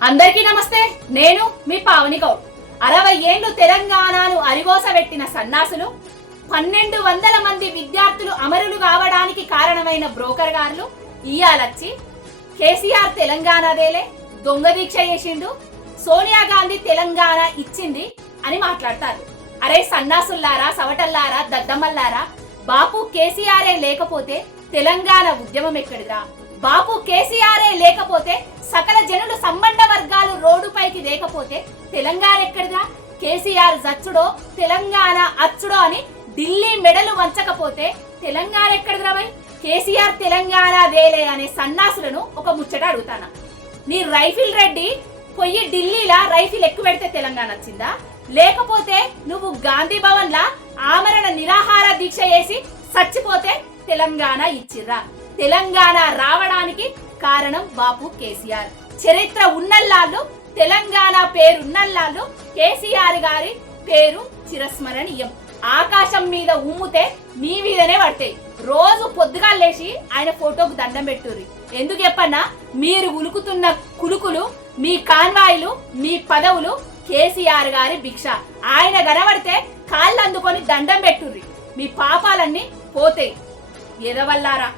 అందరికీ నమస్తే నేను మీ పావని గౌడ్. అరవై ఏళ్ళు తెలంగాణను అరివోసబెట్టిన సన్నాసులు పన్నెండు వందల మంది విద్యార్థులు అమరులు కావడానికి కారణమైన బ్రోకర్ గారులు ఇయాలచ్చి కేసీఆర్ తెలంగాణదేలే దొంగ దీక్ష చేసిండు సోనియా గాంధీ తెలంగాణ ఇచ్చింది అని మాట్లాడతారు. అరే సన్నాసుల్లారా సవటల్లారా దద్దమ్మల్లారా బాపు కేసీఆరే లేకపోతే తెలంగాణ ఉద్యమం ఎక్కడిదా బాపు కేసీఆరే లేకపోతే సకల జనులు సంబంధ వర్గాలు రోడ్డుపైకి లేకపోతే తెలంగాణ ఎక్కడిదా? కేసీఆర్ జచ్చుడో తెలంగాణ అచ్చుడో అని ఢిల్లీ మెడలు వంచకపోతే తెలంగాణ ఎక్కడిదిరా బై కేసీఆర్ తెలంగాణ వేలే అనే సన్నాసులను ఒక ముచ్చట అడుగుతానా? నీ రైఫిల్ రెడ్డి పొయ్యి ఢిల్లీలా రైఫిల్ ఎక్కువ పెడితే తెలంగాణ వచ్చిందా? లేకపోతే నువ్వు గాంధీ భవన్ లా ఆమరణ నిరాహార దీక్ష చేసి చచ్చిపోతే తెలంగాణ ఇచ్చిర్రా? తెలంగాణ రావడానికి కారణం బాపు కేసీఆర్. చరిత్ర ఉన్నల్లాళ్ళు తెలంగాణ పేరున్నల్లాళ్ళు కేసీఆర్ గారి పేరు చిరస్మరణీయం. ఆకాశం మీద ఉమ్ముతే మీ మీదనే పడతాయి. రోజు పొద్దుగా లేచి ఆయన ఫోటోకు దండం పెట్టుర్రి. ఎందుకు చెప్పన్నా? మీరు ఉలుకుతున్న కులుకులు మీ కాన్వాయిలు మీ పదవులు కేసీఆర్ గారి భిక్ష. ఆయన కనబడితే కాళ్ళు అందుకొని దండం పెట్టుర్రి. మీ పాపాలన్నీ పోతాయి. ఎదవల్లారా?